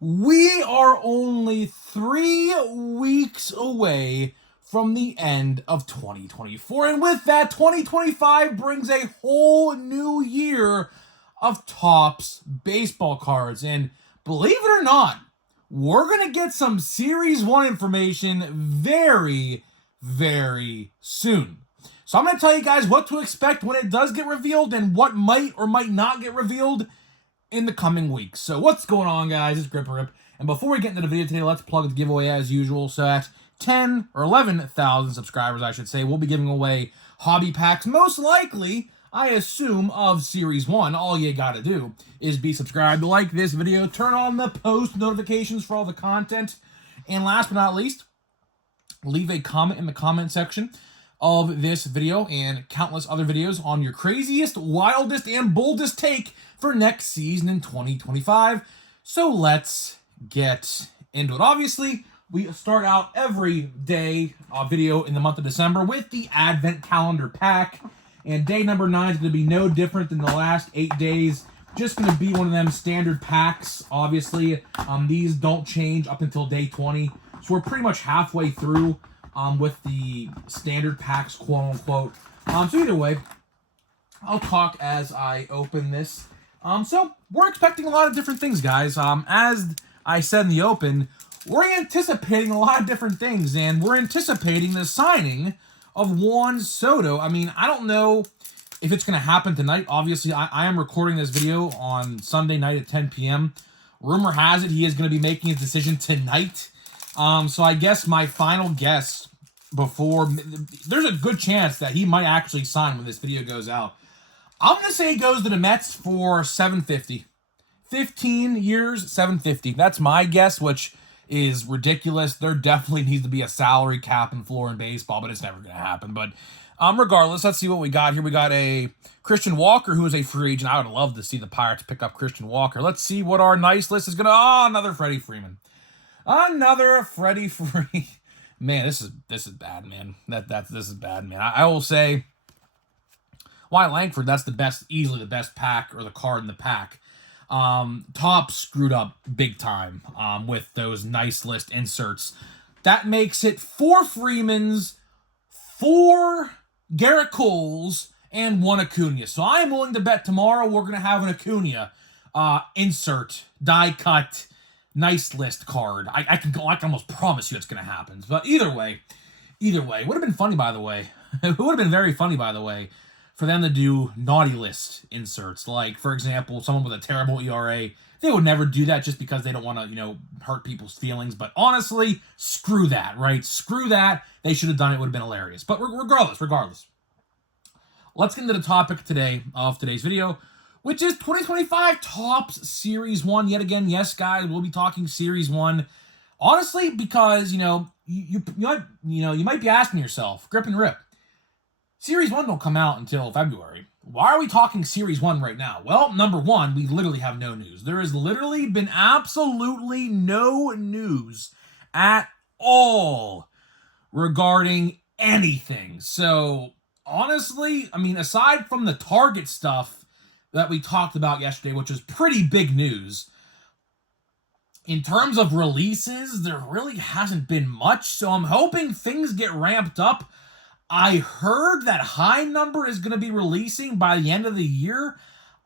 We are only 3 weeks away from the end of 2024. And with that, 2025 brings a whole new year of Topps baseball cards. And believe it or not, we're going to get some Series 1 information very, very soon. So I'm going to tell you guys what to expect when it does get revealed and what might or might not get revealed in the coming weeks. So what's going on, guys? It's Grip Rip. And before we get into the video today, let's plug the giveaway as usual. So at 10 or 11,000 subscribers, I should say, we'll be giving away hobby packs, most likely, I assume, of Series 1. All you gotta do is be subscribed, like this video, turn on the post notifications for all the content, and last but not least, leave a comment in the comment section of this video and countless other videos on your craziest, wildest, and boldest take for next season in 2025. So let's get into it. Obviously, we start out every day video in the month of December with the Advent Calendar pack. And day number 9 is going to be no different than the last 8 days. Just going to be one of them standard packs. Obviously, these don't change up until day 20. So we're pretty much halfway through with the standard packs, quote unquote. So either way, I'll talk as I open this. So we're expecting a lot of different things, guys. As I said in the open, we're anticipating a lot of different things, and we're anticipating the signing of Juan Soto. I mean, I don't know if it's going to happen tonight. Obviously, I am recording this video on Sunday night at 10 p.m. Rumor has it he is going to be making his decision tonight. So I guess my final guess there's a good chance that he might actually sign when this video goes out. I'm going to say he goes to the Mets for $750. 15 years, $750. That's my guess, which is ridiculous. There definitely needs to be a salary cap and floor in baseball, but it's never going to happen. But regardless, let's see what we got here. We got a Christian Walker, who is a free agent. I would love to see the Pirates pick up Christian Walker. Let's see what our nice list is going to... Oh, another Freddie Freeman. Another Freddie Freeman. Man, this is bad, man. This is bad, man. I will say, Wyatt Langford, that's easily the best pack or the card in the pack. Topps screwed up big time with those nice list inserts. That makes it 4 Freemans, 4 Garrett Coles, and 1 Acuna. So I am willing to bet tomorrow we're going to have an Acuna insert, die cut, nice list card. I can almost promise you it's going to happen. But either way, would have been funny, by the way. It would have been very funny, by the way, for them to do naughty list inserts. Like, for example, someone with a terrible ERA. They would never do that just because they don't want to, hurt people's feelings. But honestly, screw that, right? Screw that. They should have done it. It would have been hilarious. But regardless. Let's get into the topic today of today's video, which is 2025 Topps Series 1. Yet again, yes, guys, we'll be talking Series 1. Honestly, because, you might be asking yourself, Grip and Rip, Series 1 don't come out until February. Why are we talking Series 1 right now? Well, number one, we literally have no news. There has literally been absolutely no news at all regarding anything. So, honestly, I mean, aside from the Target stuff that we talked about yesterday, which was pretty big news, in terms of releases, there really hasn't been much. So I'm hoping things get ramped up. I heard that High Number is going to be releasing by the end of the year.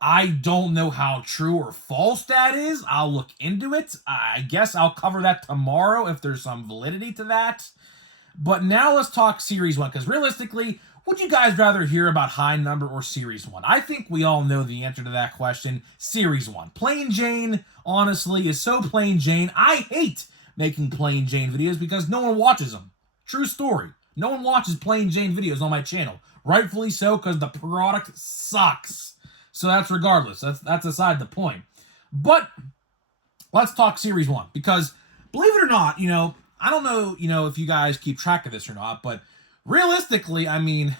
I don't know how true or false that is. I'll look into it. I guess I'll cover that tomorrow if there's some validity to that. But now let's talk Series 1, because realistically, would you guys rather hear about High Number or Series 1? I think we all know the answer to that question. Series 1. Plain Jane, honestly, is so plain Jane. I hate making plain Jane videos because no one watches them. True story. No one watches plain Jane videos on my channel. Rightfully so, because the product sucks. So that's regardless. That's aside the point. But let's talk Series 1. Because, believe it or not, I don't know, if you guys keep track of this or not, but realistically, I mean,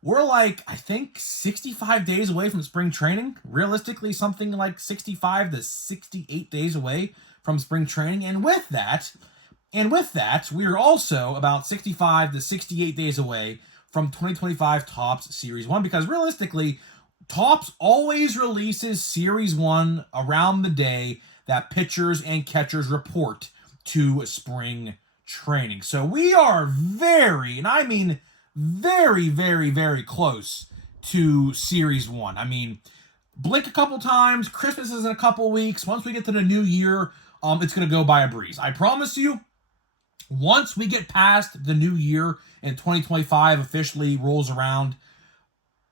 we're like, I think 65 days away from spring training. Realistically, something like 65 to 68 days away from spring training. And with that, we are also about 65 to 68 days away from 2025 Topps Series 1, because realistically, Topps always releases Series 1 around the day that pitchers and catchers report to spring training. So we are very, and I mean very, very, very close to Series 1. I mean, blink a couple times, Christmas is in a couple weeks. Once we get to the new year, it's going to go by a breeze. I promise you, once we get past the new year and 2025 officially rolls around,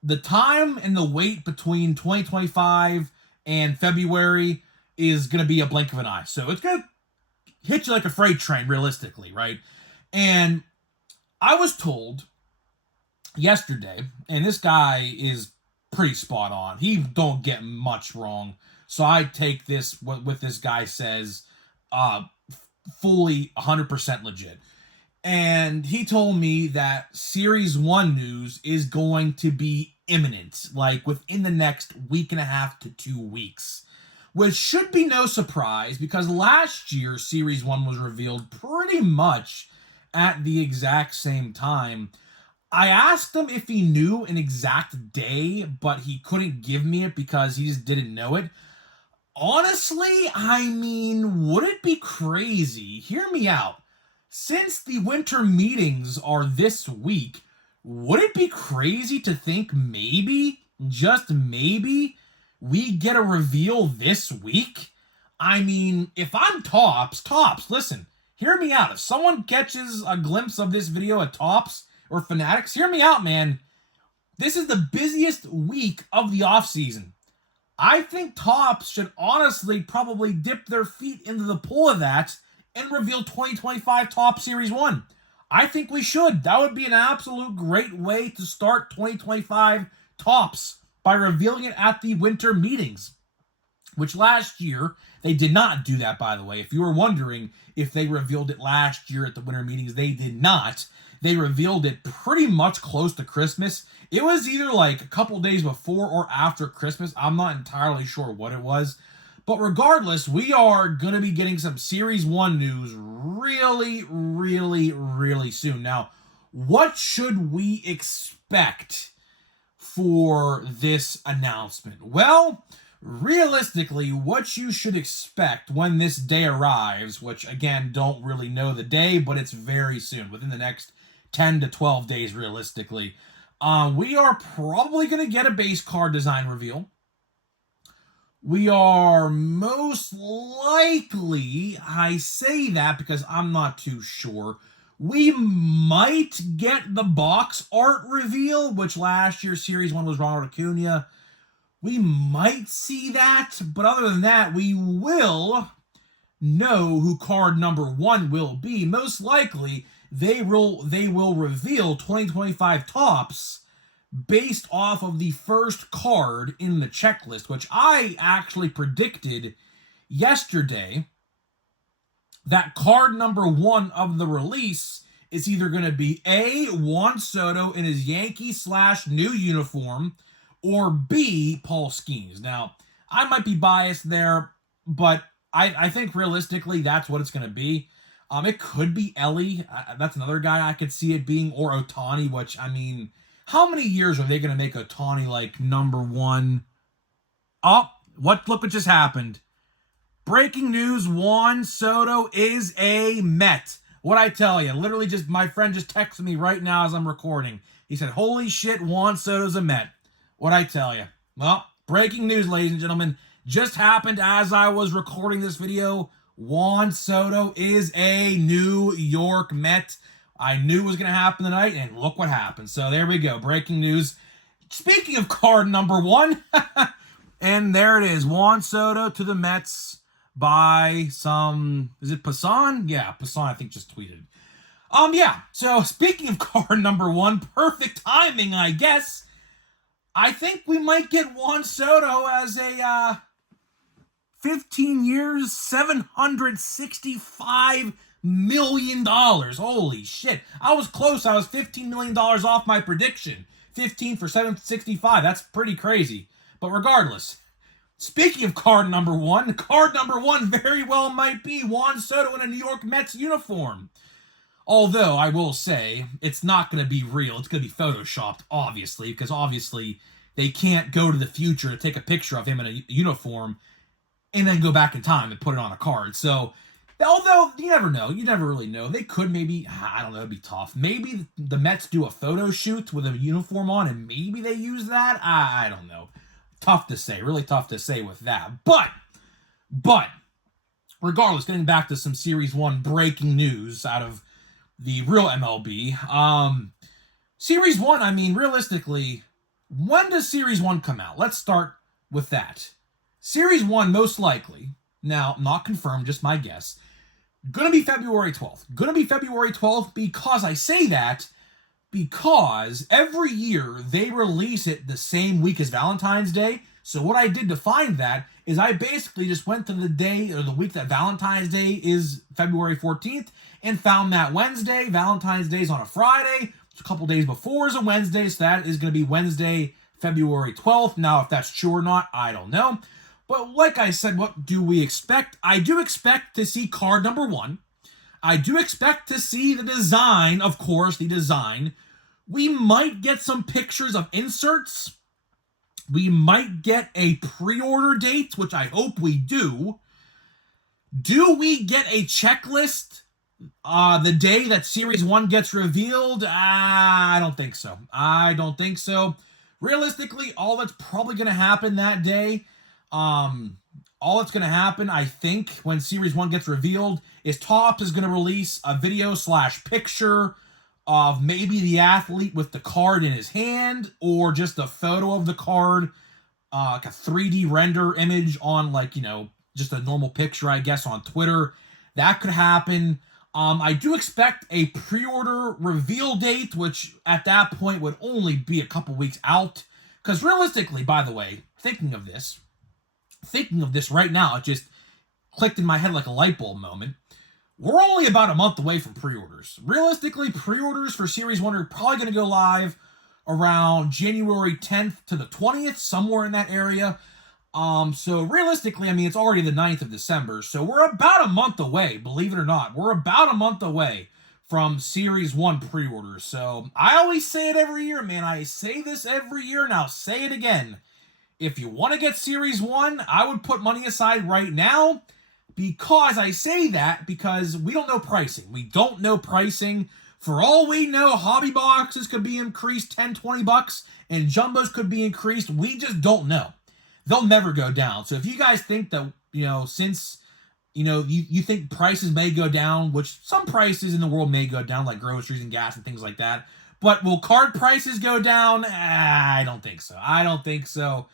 the time and the wait between 2025 and February is going to be a blink of an eye. So it's going to hit you like a freight train, realistically, right? And I was told yesterday, and this guy is pretty spot on. He don't get much wrong. So I take this, what this guy says, fully 100% legit. And he told me that Series 1 news is going to be imminent, like within the next week and a half to 2 weeks. Which should be no surprise, because last year Series 1 was revealed pretty much at the exact same time. I asked him if he knew an exact day, but he couldn't give me it because he just didn't know it. Honestly, I mean, would it be crazy? Hear me out. Since the winter meetings are this week, would it be crazy to think maybe, just maybe, we get a reveal this week? I mean, if I'm Topps, listen, hear me out. If someone catches a glimpse of this video at Topps or Fanatics, hear me out, man. This is the busiest week of the offseason. I think Topps should honestly probably dip their feet into the pool of that and reveal 2025 Topps Series 1. I think we should. That would be an absolute great way to start 2025 Topps, by revealing it at the winter meetings, which last year, they did not do that, by the way. If you were wondering if they revealed it last year at the winter meetings, they did not. They revealed it pretty much close to Christmas. It was either like a couple days before or after Christmas. I'm not entirely sure what it was. But regardless, we are going to be getting some Series 1 news really, really, really soon. Now, what should we expect for this announcement? Well, realistically, what you should expect when this day arrives, which again, don't really know the day, but it's very soon, within the next 10 to 12 days, realistically, we are probably going to get a base card design reveal. We are most likely, I say that because I'm not too sure, we might get the box art reveal, which last year Series 1 was Ronald Acuna. We might see that, but other than that, we will know who card number 1 will be. Most likely, they will reveal 2025 Topps based off of the first card in the checklist, which I actually predicted yesterday that card number 1 of the release is either going to be A, Juan Soto in his Yankee/new uniform, or B, Paul Skeens. Now, I might be biased there, but I think realistically that's what it's going to be. It could be Ellie. That's another guy I could see it being, or Ohtani, which, I mean, how many years are they going to make Ohtani like number 1? Oh, look what just happened. Breaking news, Juan Soto is a Met. What'd I tell you? Literally just, my friend just texted me right now as I'm recording. He said, holy shit, Juan Soto's a Met. What'd I tell you? Well, breaking news, ladies and gentlemen, just happened as I was recording this video. Juan Soto is a New York Met. I knew it was going to happen tonight, and look what happened. So there we go, breaking news. Speaking of card number 1, and there it is, Juan Soto to the Mets by some, is it Passan? Yeah, Passan, I think, just tweeted. Yeah, so speaking of card number 1, perfect timing, I guess. I think we might get Juan Soto as a 15 years, $765 million. Holy shit. I was close. I was $15 million off my prediction. 15 for 765. That's pretty crazy. But regardless, speaking of card number 1 very well might be Juan Soto in a New York Mets uniform. Although, I will say, it's not going to be real. It's going to be photoshopped, obviously, because obviously they can't go to the future to take a picture of him in a uniform and then go back in time and put it on a card. So, although you never know, you never really know. They could maybe, I don't know, it'd be tough. Maybe the Mets do a photo shoot with a uniform on, and maybe they use that. I don't know. Tough to say, really tough to say with that. But regardless, getting back to some Series 1 breaking news out of the real MLB. Series 1, I mean, realistically, when does Series 1 come out? Let's start with that. Series 1, most likely, now, not confirmed, just my guess, gonna be February 12th. Gonna be February 12th because I say that because every year they release it the same week as Valentine's Day. So what I did to find that is I basically just went to the day or the week that Valentine's Day is February 14th and found that Wednesday, Valentine's Day is on a Friday. A couple days before is a Wednesday, so that is going to be Wednesday, February 12th. Now, if that's true or not, I don't know. But like I said, what do we expect? I do expect to see card number 1. I do expect to see the design, of course, the design. We might get some pictures of inserts. We might get a pre-order date, which I hope we do. Do we get a checklist the day that Series 1 gets revealed? I don't think so. I don't think so. Realistically, all that's probably going to happen that day, all that's going to happen, I think, when Series 1 gets revealed, is Topps is going to release a video/picture of maybe the athlete with the card in his hand, or just a photo of the card, like a 3D render image on, like, you know, just a normal picture, I guess, on Twitter. That could happen. I do expect a pre-order reveal date, which at that point would only be a couple weeks out. Because realistically, by the way, thinking of this right now, it just clicked in my head like a light bulb moment. We're only about a month away from pre-orders. Realistically, pre-orders for Series 1 are probably going to go live around January 10th to the 20th, somewhere in that area. So realistically, I mean, it's already the 9th of December, so we're about a month away, believe it or not. We're about a month away from Series 1 pre-orders. So I always say it every year, man. I say this every year, and I'll say it again. If you want to get Series 1, I would put money aside right now. Because I say that, because we don't know pricing. We don't know pricing. For all we know, hobby boxes could be increased $10-20, and jumbos could be increased. We just don't know. They'll never go down. So if you guys think that, you know, since, you know, you think prices may go down, which some prices in the world may go down, like groceries and gas and things like that. But will card prices go down? I don't think so. I don't think so.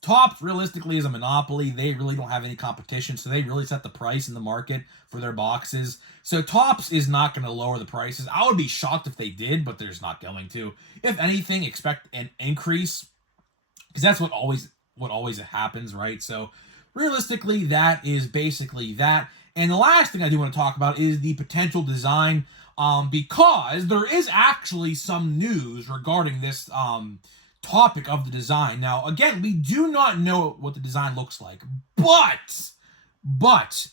Topps realistically is a monopoly. They really don't have any competition, so they really set the price in the market for their boxes. So Topps is not going to lower the prices. I would be shocked if they did, but they're just not going to. If anything, expect an increase, because that's what always happens, right? So realistically, that is basically that. And the last thing I do want to talk about is the potential design, because there is actually some news regarding this topic of the design. Now, again, we do not know what the design looks like, but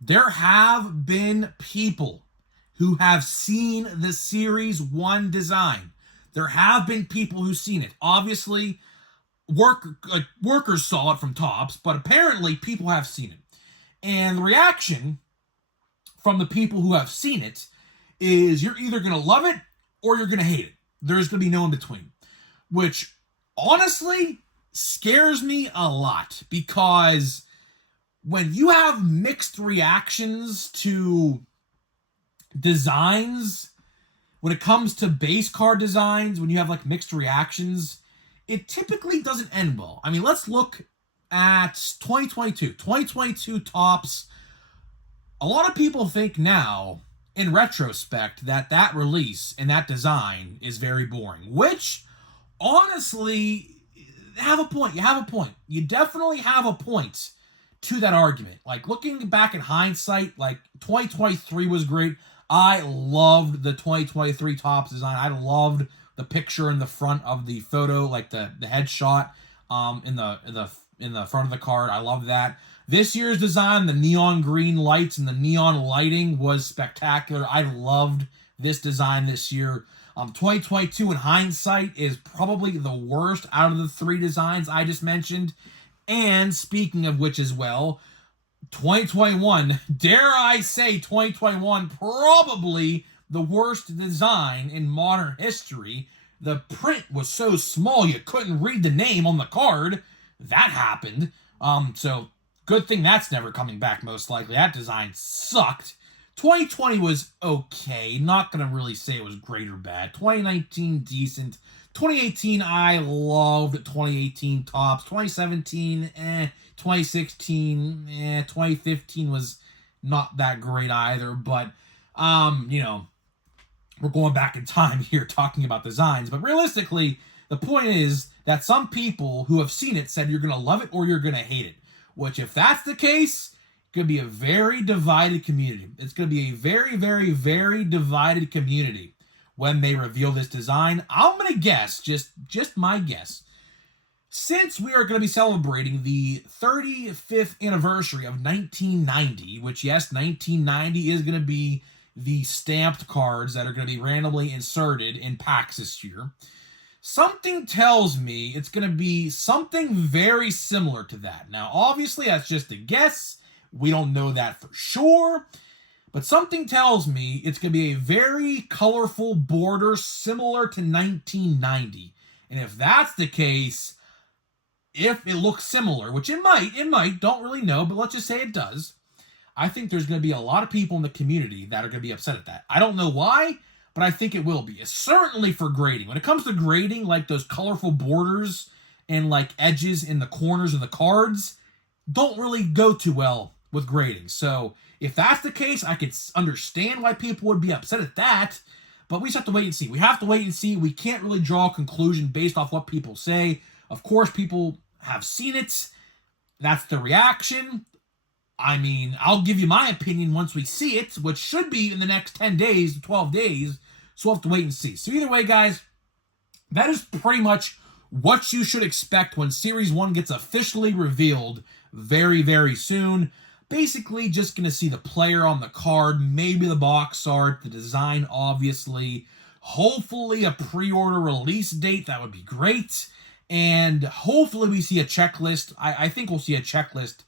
there have been people who have seen the Series 1 design. There have been people who've seen it. Obviously, workers saw it from Topps, but apparently people have seen it. And the reaction from the people who have seen it is you're either going to love it or you're going to hate it. There's going to be no in between. Which, honestly, scares me a lot. Because when you have mixed reactions to designs, when it comes to base card designs, when you have, like, mixed reactions, it typically doesn't end well. I mean, let's look at 2022. 2022 Topps. A lot of people think now, in retrospect, that release and that design is very boring. Which, honestly, have a point. You have a point. You definitely have a point to that argument. Like, looking back in hindsight, like, 2023 was great. I loved the 2023 Topps design. I loved the picture in the front of the photo, like the headshot in the front of the card. I love that. This year's design, the neon green lights and the neon lighting was spectacular. I loved this design this year. 2022 in hindsight is probably the worst out of the three designs I just mentioned. And speaking of which as well, 2021, dare I say 2021, probably the worst design in modern history. The print was so small you couldn't read the name on the card. That happened. So good thing that's never coming back, most likely. That design sucked. 2020 was okay. Not going to really say it was great or bad. 2019, decent. 2018, I loved 2018 tops. 2017, 2016, 2015 was not that great either. But, we're going back in time here talking about designs. But realistically, the point is that some people who have seen it said you're going to love it or you're going to hate it. Which, if that's the case, it's going to be a very divided community. It's going to be a very, very, very divided community when they reveal this design. I'm going to guess, just my guess, since we are going to be celebrating the 35th anniversary of 1990, which, yes, 1990 is going to be the stamped cards that are going to be randomly inserted in packs this year, something tells me it's going to be something very similar to that. Now, obviously, that's just a guess. We don't know that for sure. But something tells me it's going to be a very colorful border similar to 1990. And if that's the case, if it looks similar, which it might, don't really know, but let's just say it does, I think there's going to be a lot of people in the community that are going to be upset at that. I don't know why, but I think it will be. It's certainly for grading. When it comes to grading, like those colorful borders and like edges in the corners of the cards, don't really go too well with grading. So if that's the case, I could understand why people would be upset at that, but we just have to wait and see. We have to wait and see. We can't really draw a conclusion based off what people say. Of course, people have seen it. That's the reaction. I mean, I'll give you my opinion once we see it, which should be in the next 10 days, 12 days. So we'll have to wait and see. So either way, guys, that is pretty much what you should expect when Series 1 gets officially revealed very, very soon. Basically, just going to see the player on the card, maybe the box art, the design, obviously. Hopefully a pre-order release date. That would be great. And hopefully we see a checklist. I think we'll see a checklist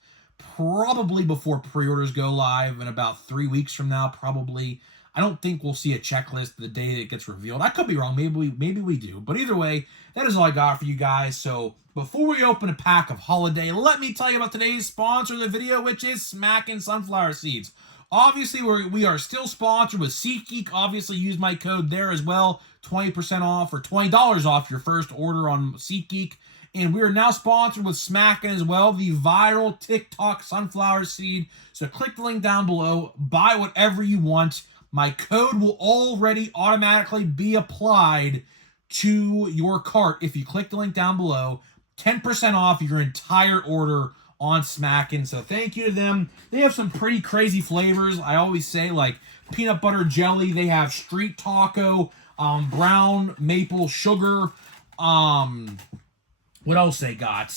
probably before pre-orders go live in about 3 weeks from now, probably. I don't think we'll see a checklist the day it gets revealed. I could be wrong. Maybe we do. But either way, that is all I got for you guys. So before we open a pack of Holiday, let me tell you about today's sponsor of the video, which is Smackin' Sunflower Seeds. Obviously, we are still sponsored with SeatGeek. Obviously, use my code there as well. 20% off or $20 off your first order on SeatGeek. And we are now sponsored with Smackin' as well, the viral TikTok sunflower seed. So click the link down below. Buy whatever you want. My code will already automatically be applied to your cart if you click the link down below. 10% off your entire order on Smackin'. So thank you to them. They have some pretty crazy flavors. I always say, like peanut butter jelly. They have street taco, brown maple sugar. What else they got?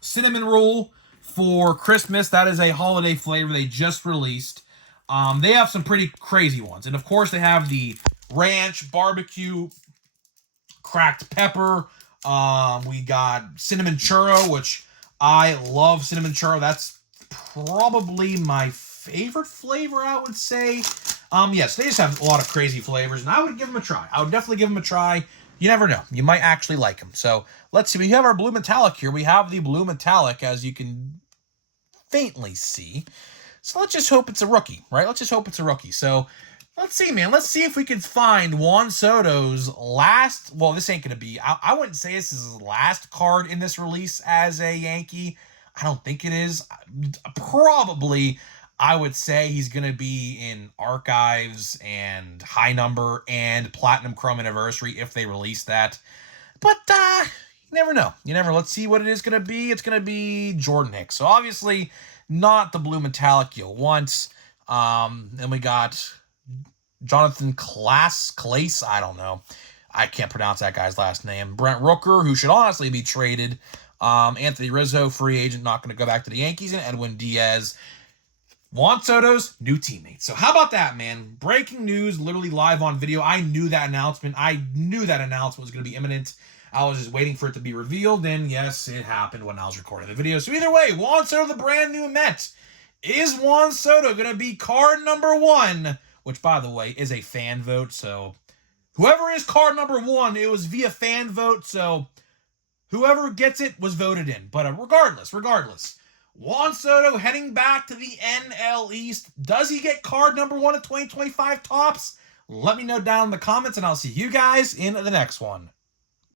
Cinnamon roll for Christmas. That is a holiday flavor they just released. They have some pretty crazy ones. And of course they have the ranch, barbecue, cracked pepper. We got cinnamon churro, which I love cinnamon churro. That's probably my favorite flavor, I would say. Yes, they just have a lot of crazy flavors, and I would give them a try. I would definitely give them a try. You never know. You might actually like them. So let's see. We have our blue metallic here. We have the blue metallic, as you can faintly see. So let's just hope it's a rookie, right? Let's just hope it's a rookie. So let's see, man. Let's see if we can find Juan Soto's last... Well, this ain't going to be... I wouldn't say this is his last card in this release as a Yankee. I don't think it is. Probably... I would say he's going to be in Archives and High Number and Platinum Chrome Anniversary if they release that. But you never know. Let's see what it is going to be. It's going to be Jordan Hicks. So obviously not the blue metallic you'll want. Then we got Jonathan Clace. I don't know. I can't pronounce that guy's last name. Brent Rooker, who should honestly be traded. Anthony Rizzo, free agent, not going to go back to the Yankees. And Edwin Diaz, Juan Soto's new teammate. So how about that, man? Breaking news, literally live on video. I knew that announcement. was going to be imminent. I was just waiting for it to be revealed, and yes, it happened when I was recording the video. So either way, Juan Soto, the brand new Met. Is Juan Soto going to be card number 1? Which, by the way, is a fan vote, so whoever is card number 1, it was via fan vote, so whoever gets it was voted in. But regardless, Juan Soto heading back to the NL East. Does he get card number 1 of 2025 Topps? Let me know down in the comments, and I'll see you guys in the next one.